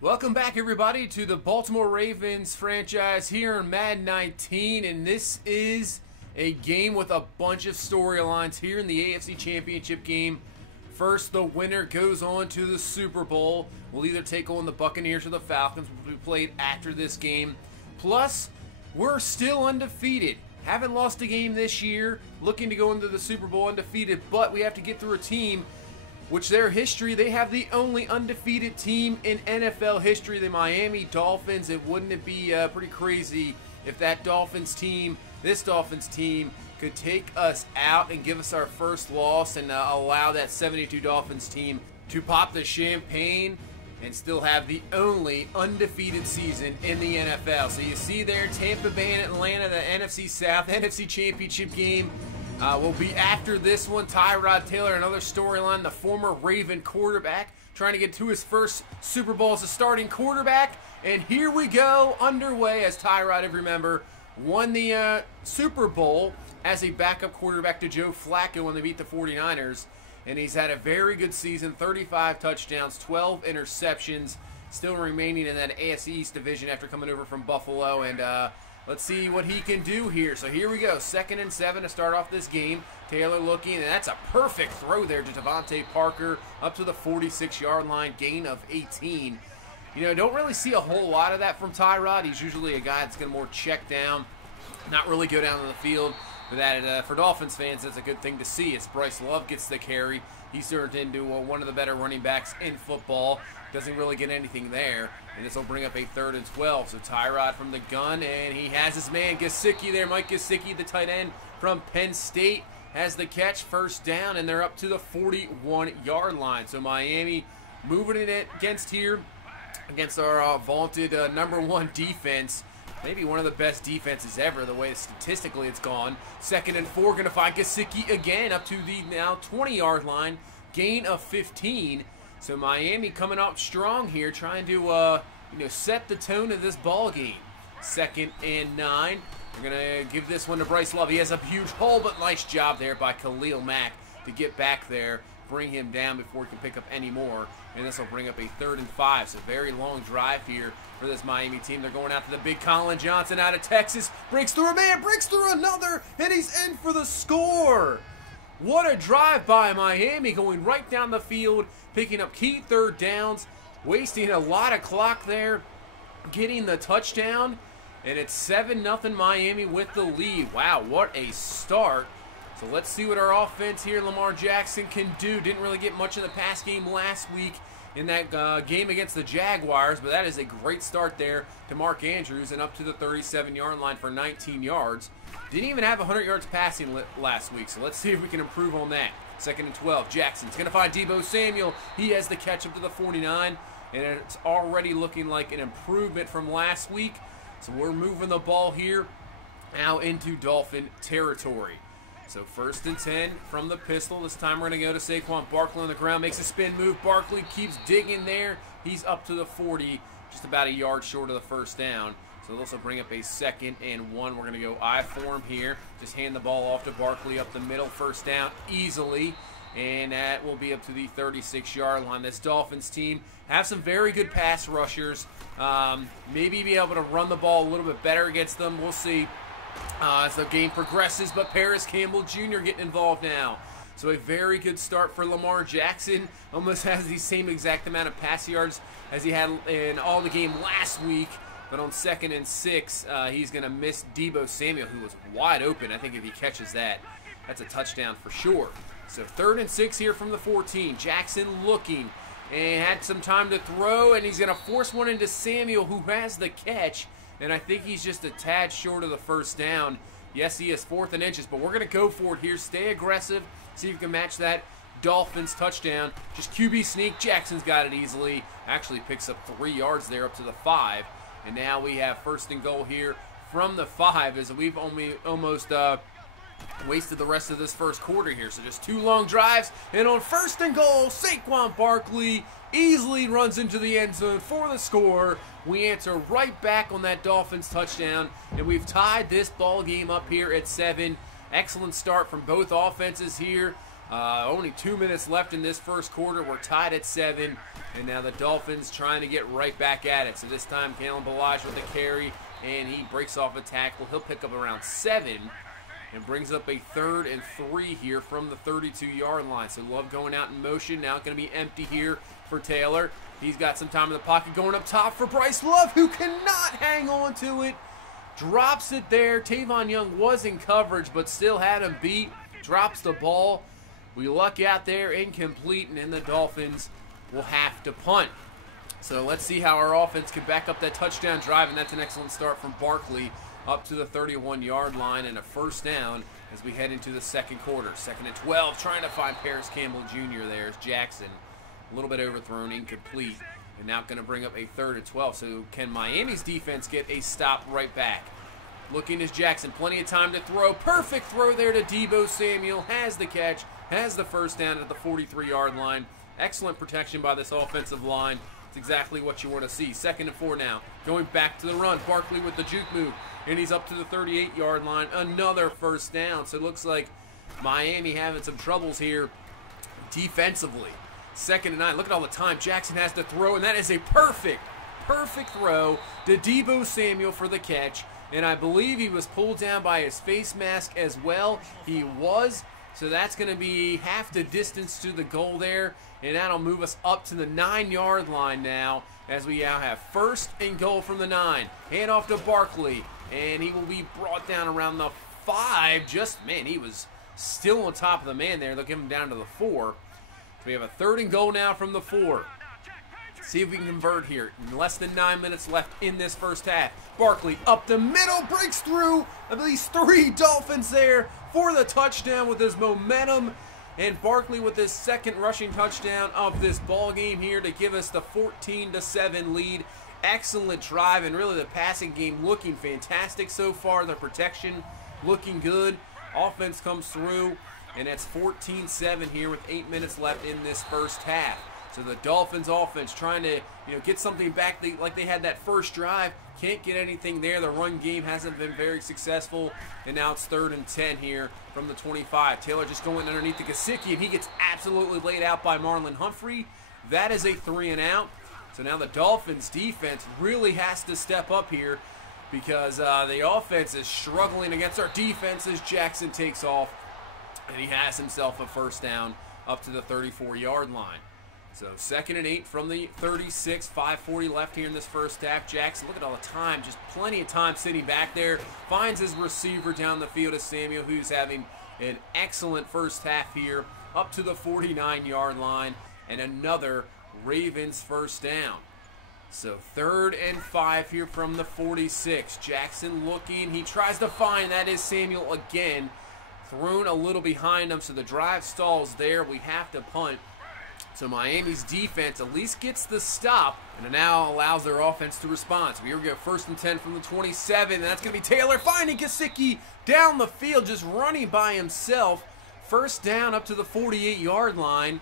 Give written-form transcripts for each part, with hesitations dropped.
Welcome back, everybody, to the Baltimore Ravens franchise here in Madden 19, and this is a game with a bunch of storylines here in the AFC Championship game. First, the winner goes on to the Super Bowl. We'll either take on the Buccaneers or the Falcons, which will be played after this game. Plus, we're still undefeated. Haven't lost a game this year, looking to go into the Super Bowl undefeated, but we have to get through a team which their history, they have the only undefeated team in NFL history, the Miami Dolphins. Wouldn't it be pretty crazy if that Dolphins team, this Dolphins team, could take us out and give us our first loss and allow that 72 Dolphins team to pop the champagne and still have the only undefeated season in the NFL. So you see there, Tampa Bay and Atlanta, the NFC South, NFC Championship game. Will be after this one. Tyrod Taylor, another storyline, the former Raven quarterback, trying to get to his first Super Bowl as a starting quarterback. And here we go, underway, as Tyrod, if you remember, won the Super Bowl as a backup quarterback to Joe Flacco when they beat the 49ers. And he's had a very good season, 35 touchdowns, 12 interceptions, still remaining in that AFC East division after coming over from Buffalo. And let's see what he can do here. So here we go, 2nd and 7 to start off this game. Taylor looking, and that's a perfect throw there to Devontae Parker up to the 46-yard line, gain of 18. You know, don't really see a whole lot of that from Tyrod. He's usually a guy that's going to more check down, not really go down on the field. But that, for Dolphins fans, that's a good thing to see. As Bryce Love gets the carry, he's turned into one of the better running backs in football. Doesn't really get anything there. And this will bring up a 3rd and 12. So Tyrod from the gun, and he has his man Gesicki there. Mike Gesicki, the tight end from Penn State, has the catch, first down, and they're up to the 41-yard line. So Miami moving it against here, against our vaunted #1 defense. Maybe one of the best defenses ever, the way statistically it's gone. 2nd and 4, going to find Gesicki again up to the now 20-yard line, gain of 15. So Miami coming up strong here, trying to set the tone of this ball game. 2nd and 9. We're going to give this one to Bryce Love. He has a huge hole, but nice job there by Khalil Mack to get back there, bring him down before he can pick up any more. And this will bring up a 3rd and 5. So very long drive here for this Miami team. They're going out to the big Colin Johnson out of Texas. Breaks through a man, breaks through another, and he's in for the score. What a drive by Miami, going right down the field, picking up key 3rd downs, wasting a lot of clock there, getting the touchdown, and it's 7-0 Miami with the lead. Wow, what a start. So let's see what our offense here, Lamar Jackson, can do. Didn't really get much in the pass game last week in that game against the Jaguars, but that is a great start there to Mark Andrews and up to the 37-yard line for 19 yards. Didn't even have 100 yards passing last week, so let's see if we can improve on that. 2nd and 12, Jackson's going to find Deebo Samuel. He has the catch up to the 49, and it's already looking like an improvement from last week. So we're moving the ball here now into Dolphin territory. So 1st and 10 from the pistol. This time we're going to go to Saquon Barkley on the ground. Makes a spin move. Barkley keeps digging there. He's up to the 40, just about a yard short of the first down. So this will bring up a 2nd and 1. We're going to go I form here. Just hand the ball off to Barkley up the middle. First down easily. And that will be up to the 36-yard line. This Dolphins team have some very good pass rushers. Maybe be able to run the ball a little bit better against them. We'll see as the game progresses, but Paris Campbell Jr. getting involved now. So a very good start for Lamar Jackson. Almost has the same exact amount of pass yards as he had in all the game last week. But on 2nd and 6, he's going to miss Deebo Samuel, who was wide open. I think if he catches that, that's a touchdown for sure. So 3rd and 6 here from the 14. Jackson looking and had some time to throw, and he's going to force one into Samuel, who has the catch. And I think he's just a tad short of the first down. Yes, he is 4th and inches, but we're going to go for it here. Stay aggressive. See if you can match that Dolphins touchdown. Just QB sneak. Jackson's got it easily. Actually picks up 3 yards there up to the 5. And now we have 1st and goal here from the 5 as we've almost wasted the rest of this first quarter here. So just 2 long drives. And on 1st and goal, Saquon Barkley easily runs into the end zone for the score. We answer right back on that Dolphins touchdown, and we've tied this ball game up here at 7. Excellent start from both offenses here. Only 2 minutes left in this first quarter. We're tied at 7, And now the Dolphins trying to get right back at it. So this time, Kalen Ballage with the carry, and he breaks off a tackle. He'll pick up around 7 and brings up a 3rd and 3 here from the 32-yard line. So Love going out in motion. Now going to be empty here for Taylor. He's got some time in the pocket going up top for Bryce Love, who cannot hang on to it. Drops it there. Tavon Young was in coverage, but still had him beat. Drops the ball. We luck out there, incomplete, and then the Dolphins will have to punt. So let's see how our offense can back up that touchdown drive, and that's an excellent start from Barkley up to the 31-yard line and a first down as we head into the second quarter. 2nd and 12, trying to find Paris Campbell Jr. there as Jackson. A little bit overthrown, incomplete, and now going to bring up a 3rd and 12. So can Miami's defense get a stop right back? Looking as Jackson, plenty of time to throw. Perfect throw there to Deebo Samuel. Has the catch, has the first down at the 43-yard line. Excellent protection by this offensive line. It's exactly what you want to see. 2nd and 4 now. Going back to the run. Barkley with the juke move. And he's up to the 38-yard line. Another first down. So it looks like Miami having some troubles here defensively. 2nd and 9. Look at all the time Jackson has to throw. And that is a perfect throw to Deebo Samuel for the catch. And I believe he was pulled down by his face mask as well. He was. So that's going to be half the distance to the goal there. And that'll move us up to the 9-yard line now as we now have 1st and goal from the 9. Hand off to Barkley. And he will be brought down around the 5. Man, he was still on top of the man there. They'll give him down to the 4. So we have a 3rd and goal now from the 4. See if we can convert here. Less than 9 minutes left in this first half. Barkley up the middle, breaks through at least 3 Dolphins there for the touchdown with his momentum. And Barkley with his 2nd rushing touchdown of this ball game here to give us the 14-7 lead. Excellent drive, and really the passing game looking fantastic so far. The protection looking good. Offense comes through, and it's 14-7 here with 8 minutes left in this first half. So the Dolphins offense trying to get something back like they had that first drive. Can't get anything there. The run game hasn't been very successful. And now it's 3rd and 10 here from the 25. Taylor just going underneath the Gesicki, and he gets absolutely laid out by Marlon Humphrey. That is a 3 and out. So now the Dolphins defense really has to step up here because the offense is struggling against our defense as Jackson takes off. And he has himself a first down up to the 34-yard line. So 2nd and 8 from the 36, 5:40 left here in this first half. Jackson, look at all the time, just plenty of time sitting back there. Finds his receiver down the field as Samuel, who's having an excellent first half here, up to the 49-yard line, and another Ravens first down. So 3rd and 5 here from the 46. Jackson looking, he tries to find, that is Samuel again. Thrown a little behind him, so the drive stalls there. We have to punt. So Miami's defense at least gets the stop, and it now allows their offense to respond. So here we go, 1st and 10 from the 27, and that's going to be Taylor finding Gesicki down the field, just running by himself. First down up to the 48-yard line.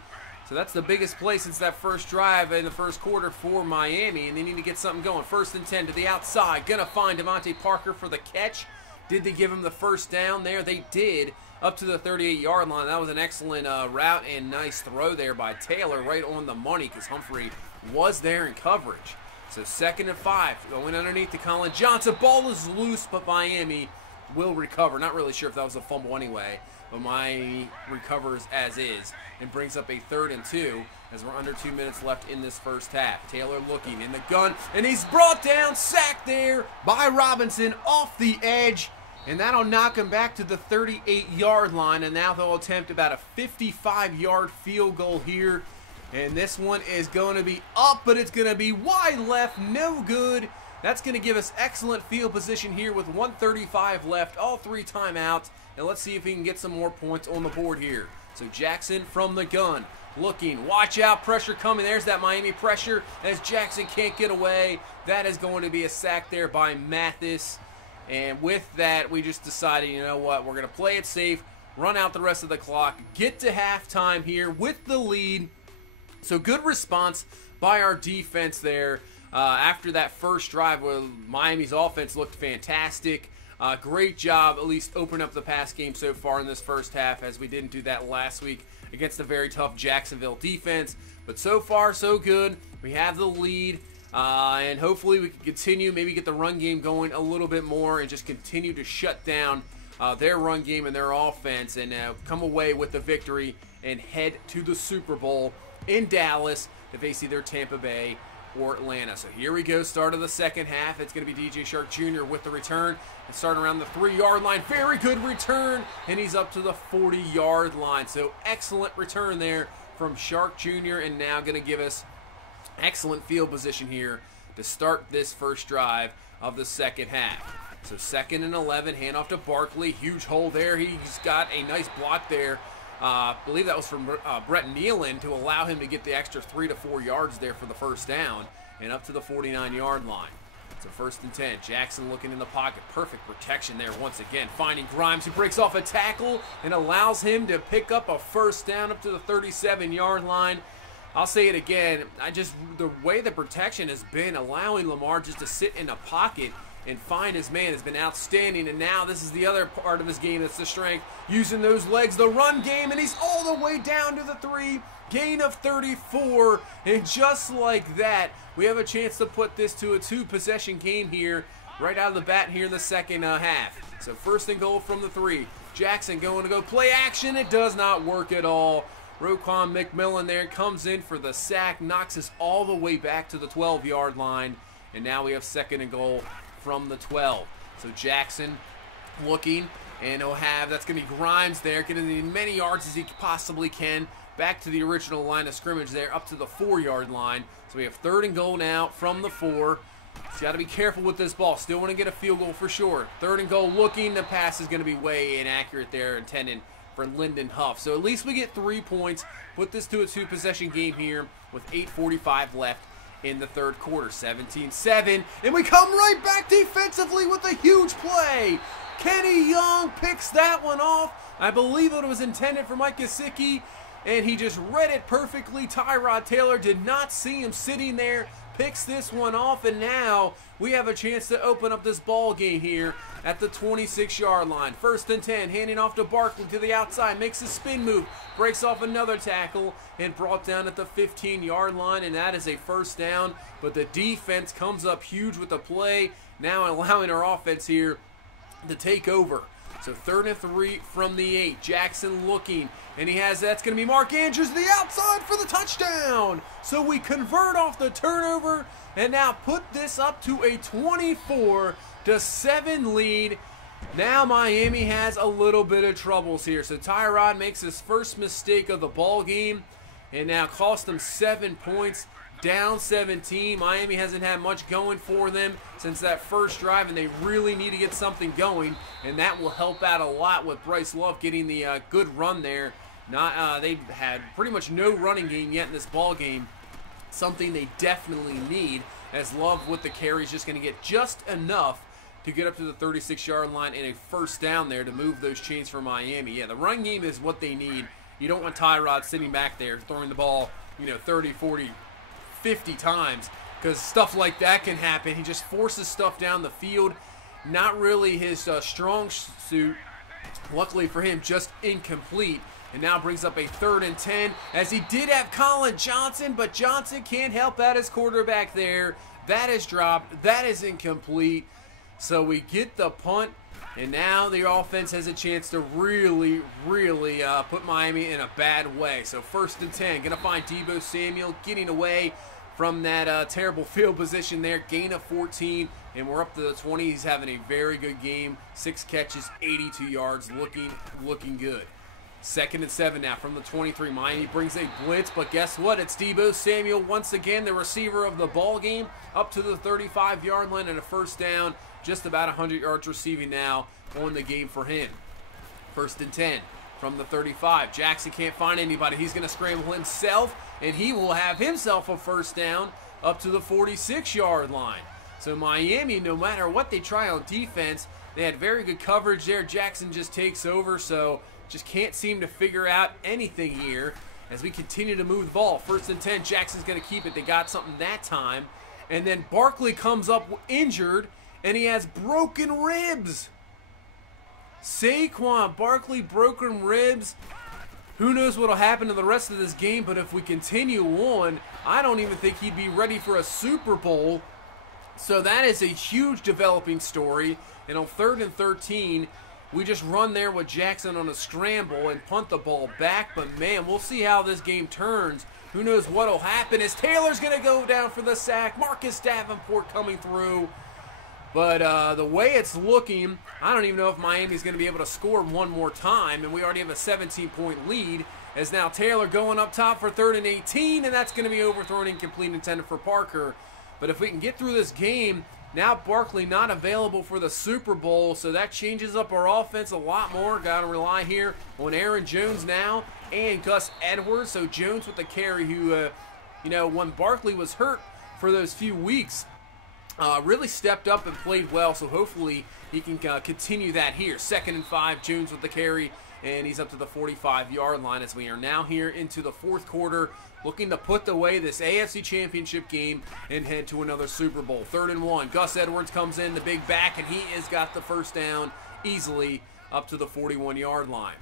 So that's the biggest play since that first drive in the first quarter for Miami, and they need to get something going. 1st and 10 to the outside, going to find Devontae Parker for the catch. Did they give him the first down there? They did. Up to the 38-yard line. That was an excellent route and nice throw there by Taylor, right on the money because Humphrey was there in coverage. So 2nd and 5, going underneath to Colin Johnson. Ball is loose, but Miami will recover. Not really sure if that was a fumble anyway, but Miami recovers as is and brings up a 3rd and 2 as we're under 2 minutes left in this first half. Taylor looking in the gun, and he's brought down, sacked there by Robinson off the edge. And that'll knock him back to the 38-yard line, and now they'll attempt about a 55-yard field goal here. And this one is going to be up, but it's going to be wide left, no good. That's going to give us excellent field position here with 1:35 left, all 3 timeouts. And let's see if we can get some more points on the board here. So Jackson from the gun, looking, watch out, pressure coming. There's that Miami pressure as Jackson can't get away. That is going to be a sack there by Mathis. And with that, we just decided, you know what, we're going to play it safe, run out the rest of the clock, get to halftime here with the lead. So good response by our defense there after that first drive where Miami's offense looked fantastic. Great job, at least open up the pass game so far in this first half, as we didn't do that last week against a very tough Jacksonville defense. But so far, so good. We have the lead, and hopefully we can continue, maybe get the run game going a little bit more and just continue to shut down their run game and their offense and come away with the victory and head to the Super Bowl in Dallas to face either Tampa Bay or Atlanta. So here we go, start of the second half. It's going to be DJ Shark Jr. with the return and starting around the 3-yard line. Very good return, and he's up to the 40-yard line. So excellent return there from Shark Jr. and now going to give us excellent field position here to start this first drive of the second half. So 2nd and 11, handoff to Barkley. Huge hole there. He's got a nice block there. I believe that was from Brett Nealon to allow him to get the extra 3 to 4 yards there for the first down and up to the 49-yard line. So 1st and 10. Jackson looking in the pocket. Perfect protection there once again. Finding Grimes, who breaks off a tackle and allows him to pick up a first down up to the 37-yard line. I'll say it again. The way the protection has been, allowing Lamar just to sit in a pocket and find his man has been outstanding. And now this is the other part of his game that's the strength. Using those legs, the run game, and he's all the way down to the 3. Gain of 34. And just like that, we have a chance to put this to a 2-possession game here right out of the bat here in the second half. So 1st and goal from the 3. Jackson going to go play action. It does not work at all. Roquan McMillan there comes in for the sack, knocks us all the way back to the 12-yard line. And now we have 2nd and goal from the 12. So Jackson looking, and that's going to be Grimes there, getting as many yards as he possibly can back to the original line of scrimmage there, up to the 4-yard line. So we have 3rd and goal now from the 4. He's got to be careful with this ball. Still want to get a field goal for sure. 3rd and goal looking. The pass is going to be way inaccurate there, intended for Lyndon Huff. So at least we get 3 points. Put this to a 2-possession game here with 8:45 left in the 3rd quarter. 17-7, and we come right back defensively with a huge play. Kenny Young picks that one off. I believe it was intended for Mike Gesicki, and he just read it perfectly. Tyrod Taylor did not see him sitting there, picks this one off, and now we have a chance to open up this ball game here at the 26-yard line. 1st and 10, handing off to Barkley to the outside, makes a spin move, breaks off another tackle, and brought down at the 15-yard line, and that is a first down. But the defense comes up huge with the play, now allowing our offense here to take over. So 3rd and 3 from the 8. Jackson looking, and that's going to be Mark Andrews to the outside for the touchdown. So we convert off the turnover and now put this up to a 24-7 lead. Now Miami has a little bit of troubles here. So Tyrod makes his first mistake of the ball game and now cost them 7 points. Down 17. Miami hasn't had much going for them since that first drive, and they really need to get something going, and that will help out a lot with Bryce Love getting the good run there. They've had pretty much no running game yet in this ball game, something they definitely need, as Love with the carry is just going to get just enough to get up to the 36-yard line and a first down there to move those chains for Miami. Yeah, the run game is what they need. You don't want Tyrod sitting back there throwing the ball, 30, 40, 50 times, because stuff like that can happen. He just forces stuff down the field. Not really his strong suit. Luckily for him, just incomplete. And now brings up a 3rd and 10, as he did have Colin Johnson, but Johnson can't help out his quarterback there. That is dropped. That is incomplete. So we get the punt, and now the offense has a chance to really put Miami in a bad way. So 1st and 10, going to find Deebo Samuel getting away from that terrible field position there. Gain of 14, and we're up to the 20. He's having a very good game. 6 catches, 82 yards, looking good. 2nd and 7 now from the 23. Miami brings a blitz, but guess what? It's Deebo Samuel once again, the receiver of the ball game, up to the 35-yard line and a first down. Just about 100 yards receiving now on the game for him. 1st and 10 from the 35. Jackson can't find anybody. He's going to scramble himself, and he will have himself a first down up to the 46-yard line. So Miami, no matter what they try on defense, they had very good coverage there. Jackson just takes over, so just can't seem to figure out anything here as we continue to move the ball. 1st and 10, Jackson's going to keep it. They got something that time. And then Barkley comes up injured, and he has broken ribs. Saquon Barkley, broken ribs. Who knows what will happen to the rest of this game, but if we continue on, I don't even think he'd be ready for a Super Bowl. So that is a huge developing story. And on 3rd and 13, we just run there with Jackson on a scramble and punt the ball back. But, man, we'll see how this game turns. Who knows what will happen as Taylor's going to go down for the sack. Marcus Davenport coming through. But the way it's looking, I don't even know if Miami's going to be able to score one more time. And we already have a 17-point lead. As now Taylor going up top for 3rd and 18. And that's going to be overthrown, incomplete, intended for Parker. But if we can get through this game, now Barkley not available for the Super Bowl. So that changes up our offense a lot more. Got to rely here on Aaron Jones now and Gus Edwards. So Jones with the carry who, when Barkley was hurt for those few weeks, really stepped up and played well, so hopefully he can continue that here. 2nd and 5, Jones with the carry, and he's up to the 45-yard line as we are now here into the 4th quarter, looking to put away this AFC Championship game and head to another Super Bowl. 3rd and 1, Gus Edwards comes in, the big back, and he has got the first down easily up to the 41-yard line.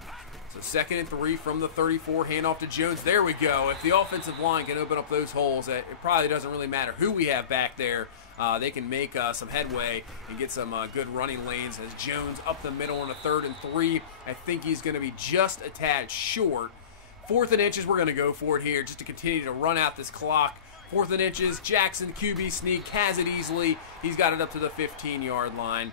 So 2nd and 3 from the 34, handoff to Jones. There we go. If the offensive line can open up those holes, it probably doesn't really matter who we have back there. They can make some headway and get some good running lanes as Jones up the middle on a 3rd and 3. I think he's going to be just a tad short. 4th and inches, we're going to go for it here just to continue to run out this clock. 4th and inches, Jackson QB sneak, has it easily. He's got it up to the 15-yard line.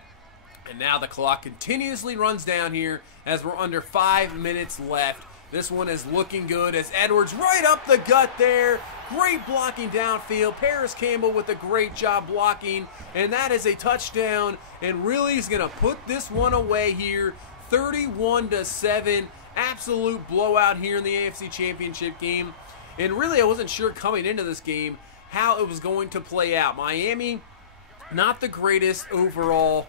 And now the clock continuously runs down here as we're under 5 minutes left. This one is looking good as Edwards right up the gut there. Great blocking downfield. Paris Campbell with a great job blocking. And that is a touchdown. And really is going to put this one away here. 31-7. Absolute blowout here in the AFC Championship game. And really I wasn't sure coming into this game how it was going to play out. Miami, not the greatest overall,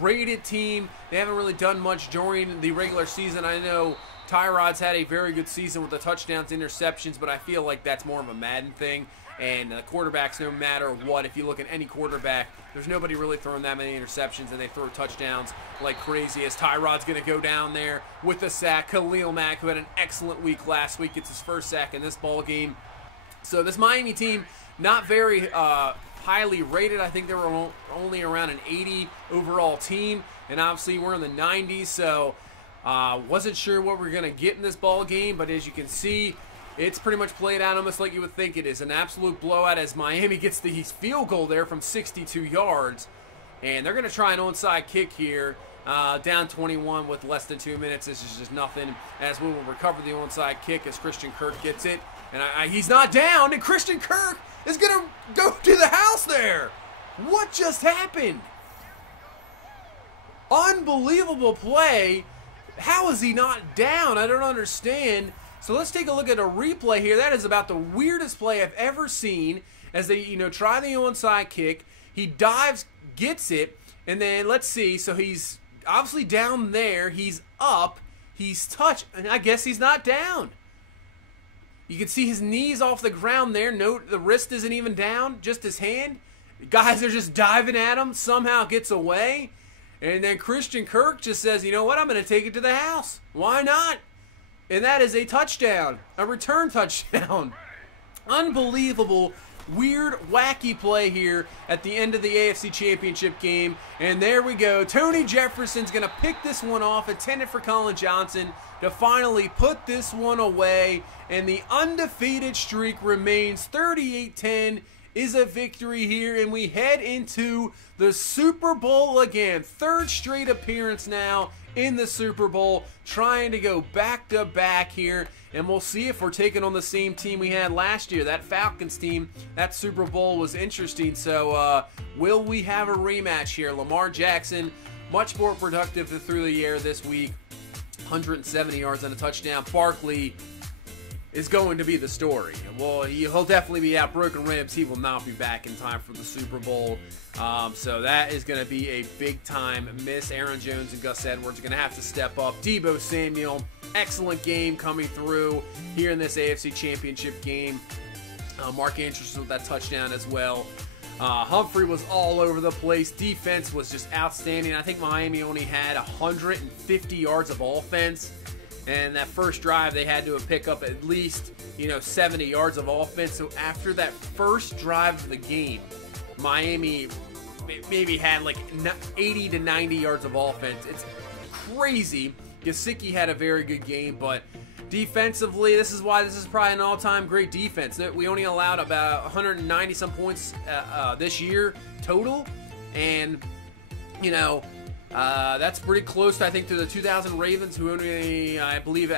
rated team. They haven't really done much during the regular season. I know Tyrod's had a very good season with the touchdowns, interceptions, but I feel like that's more of a Madden thing. And the quarterbacks, no matter what, if you look at any quarterback, there's nobody really throwing that many interceptions, and they throw touchdowns like crazy as Tyrod's going to go down there with the sack. Khalil Mack, who had an excellent week last week, gets his first sack in this ball game. So this Miami team, not very highly rated. I think they were only around an 80 overall team, and obviously we're in the 90s, so wasn't sure what we're going to get in this ball game, but as you can see, it's pretty much played out almost like you would think it is. An absolute blowout as Miami gets the field goal there from 62 yards, and they're going to try an onside kick here. Down 21 with less than 2 minutes. This is just nothing as we will recover the onside kick as Christian Kirk gets it. And he's not down, and Christian Kirk is going to go to the house there. What just happened? Unbelievable play. How is he not down? I don't understand. So let's take a look at a replay here. That is about the weirdest play I've ever seen as they, try the onside kick. He dives, gets it, and then let's see. So he's obviously down there. He's up. He's touched, and I guess he's not down. You can see his knees off the ground there. Note the wrist isn't even down, just his hand. Guys are just diving at him. Somehow gets away. And then Christian Kirk just says, you know what, I'm going to take it to the house. Why not? And that is a touchdown, a return touchdown. Unbelievable, weird, wacky play here at the end of the AFC Championship game. And there we go. Tony Jefferson's going to pick this one off, intended for Colin Johnson, to finally put this one away. And the undefeated streak remains. 38-10 is a victory here, and we head into the Super Bowl again. 3rd straight appearance now in the Super Bowl, trying to go back-to-back here, and we'll see if we're taking on the same team we had last year. That Falcons team, that Super Bowl was interesting, so will we have a rematch here? Lamar Jackson, much more productive through the air this week, 170 yards and a touchdown. Barkley is going to be the story. Well, he'll definitely be out. Broken ribs. He will not be back in time for the Super Bowl. So that is going to be a big-time miss. Aaron Jones and Gus Edwards are going to have to step up. Deebo Samuel, excellent game coming through here in this AFC Championship game. Mark Andrews with that touchdown as well. Humphrey was all over the place. Defense was just outstanding. I think Miami only had 150 yards of offense. And that first drive, they had to pick up at least, 70 yards of offense. So after that first drive of the game, Miami maybe had like 80 to 90 yards of offense. It's crazy. Gesicki had a very good game, but defensively, this is why this is probably an all-time great defense. We only allowed about 190 some points this year total, and that's pretty close, I think, to the 2000 Ravens, who only, I believe,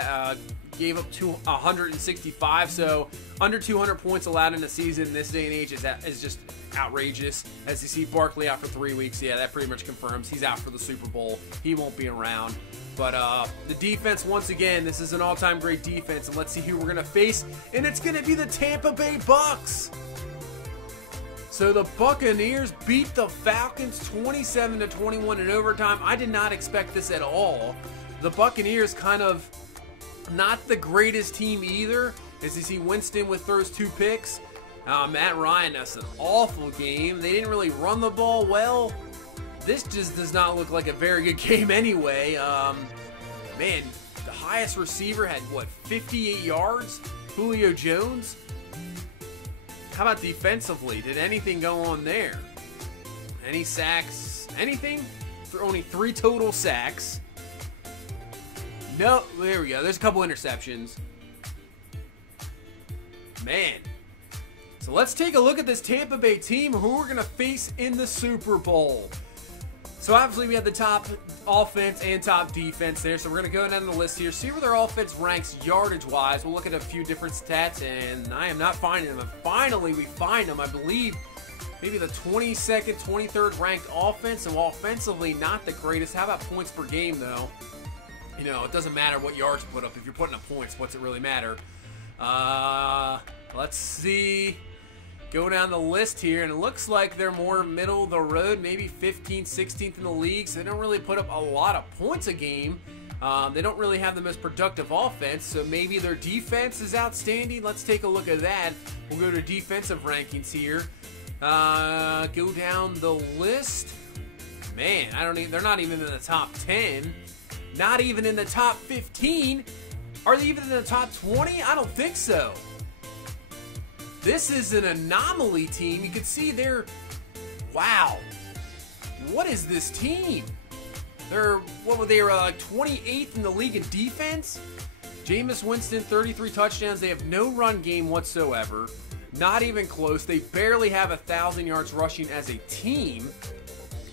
gave up 165. So under 200 points allowed in a season in this day and age is just outrageous. As you see Barkley out for 3 weeks, yeah, that pretty much confirms he's out for the Super Bowl. He won't be around. But the defense, once again, this is an all-time great defense, and let's see who we're going to face, and it's going to be the Tampa Bay Bucks. So the Buccaneers beat the Falcons 27-21 in overtime. I did not expect this at all. The Buccaneers kind of not the greatest team either, as you see Winston throws 2 picks. Matt Ryan, that's an awful game. They didn't really run the ball well. This just does not look like a very good game anyway. Man, the highest receiver had, 58 yards? Julio Jones? How about defensively? Did anything go on there? Any sacks? Anything? Only 3 total sacks. No, there we go. There's a couple interceptions. Man. So let's take a look at this Tampa Bay team, who we're going to face in the Super Bowl. So obviously we have the top offense and top defense there. So we're going to go down the list here, see where their offense ranks yardage-wise. We'll look at a few different stats, and I am not finding them. And finally we find them, I believe, maybe the 22nd, 23rd ranked offense. So offensively, not the greatest. How about points per game, though? It doesn't matter what yards you put up. If you're putting up points, what's it really matter? Let's see. Go down the list here, and it looks like they're more middle of the road, maybe 15th, 16th in the league. So they don't really put up a lot of points a game. They don't really have the most productive offense, so maybe their defense is outstanding. Let's take a look at that. We'll go to defensive rankings here. Go down the list. Man, they're not even in the top 10. Not even in the top 15. Are they even in the top 20? I don't think so. This is an anomaly team. You can see wow. What is this team? They're 28th in the league in defense. Jameis Winston, 33 touchdowns. They have no run game whatsoever. Not even close. They barely have 1,000 yards rushing as a team,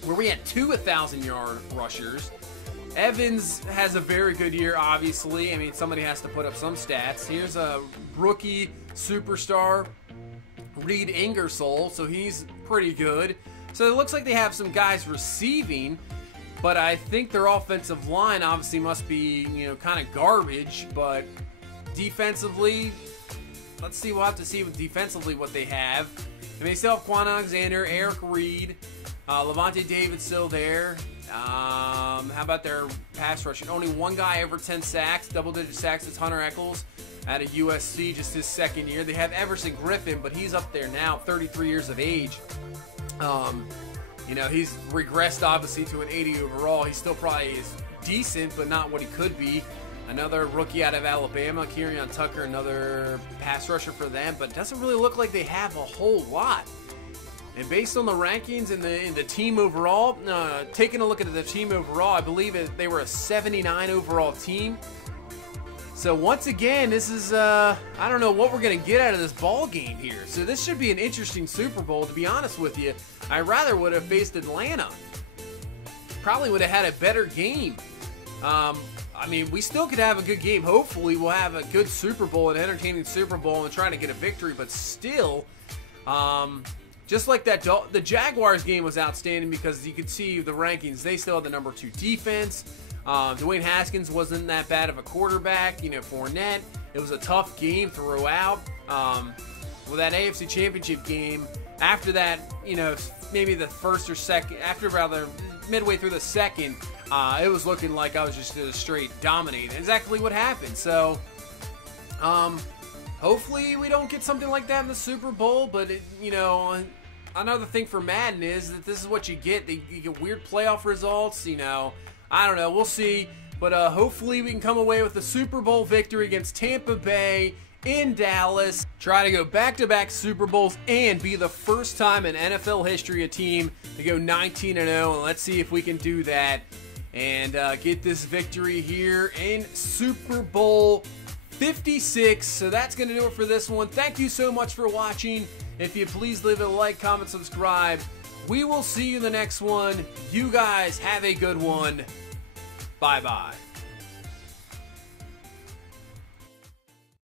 where we had 2 1,000-yard rushers. Evans has a very good year, obviously. I mean, somebody has to put up some stats. Here's a rookie superstar, Reed Ingersoll, so he's pretty good. So it looks like they have some guys receiving, but I think their offensive line obviously must be, kind of garbage. But defensively, let's see. We'll have to see defensively what they have. I mean, they still have Quan Alexander, Eric Reed, Levante David still there. How about their pass rushing? Only one guy over 10 sacks, double-digit sacks. It's Hunter Echols out of USC, just his second year. They have Everson Griffin, but he's up there now, 33 years of age. He's regressed, obviously, to an 80 overall. He still probably is decent, but not what he could be. Another rookie out of Alabama, Kerryon Tucker, another pass rusher for them, but it doesn't really look like they have a whole lot. And based on the rankings and the team overall, taking a look at the team overall, I believe they were a 79 overall team. So once again, this is, I don't know what we're going to get out of this ball game here. So this should be an interesting Super Bowl, to be honest with you. I rather would have faced Atlanta. Probably would have had a better game. I mean, we still could have a good game. Hopefully we'll have a good Super Bowl, an entertaining Super Bowl, and try to get a victory. But still, just like that, the Jaguars game was outstanding because you could see the rankings. They still had the number 2 defense. Dwayne Haskins wasn't that bad of a quarterback. Fournette. It was a tough game throughout. Well, that AFC Championship game, after that, maybe the first or second, midway through the second, it was looking like I was just straight dominating. Exactly what happened. So, hopefully we don't get something like that in the Super Bowl, but, another thing for Madden is that this is what you get. You get weird playoff results, I don't know. We'll see. But hopefully we can come away with a Super Bowl victory against Tampa Bay in Dallas. Try to go back-to-back Super Bowls and be the first time in NFL history a team to go 19-0. And let's see if we can do that and get this victory here in Super Bowl 56. So that's going to do it for this one. Thank you so much for watching. If you please leave a like, comment, subscribe. We will see you in the next one. You guys have a good one. Bye-bye.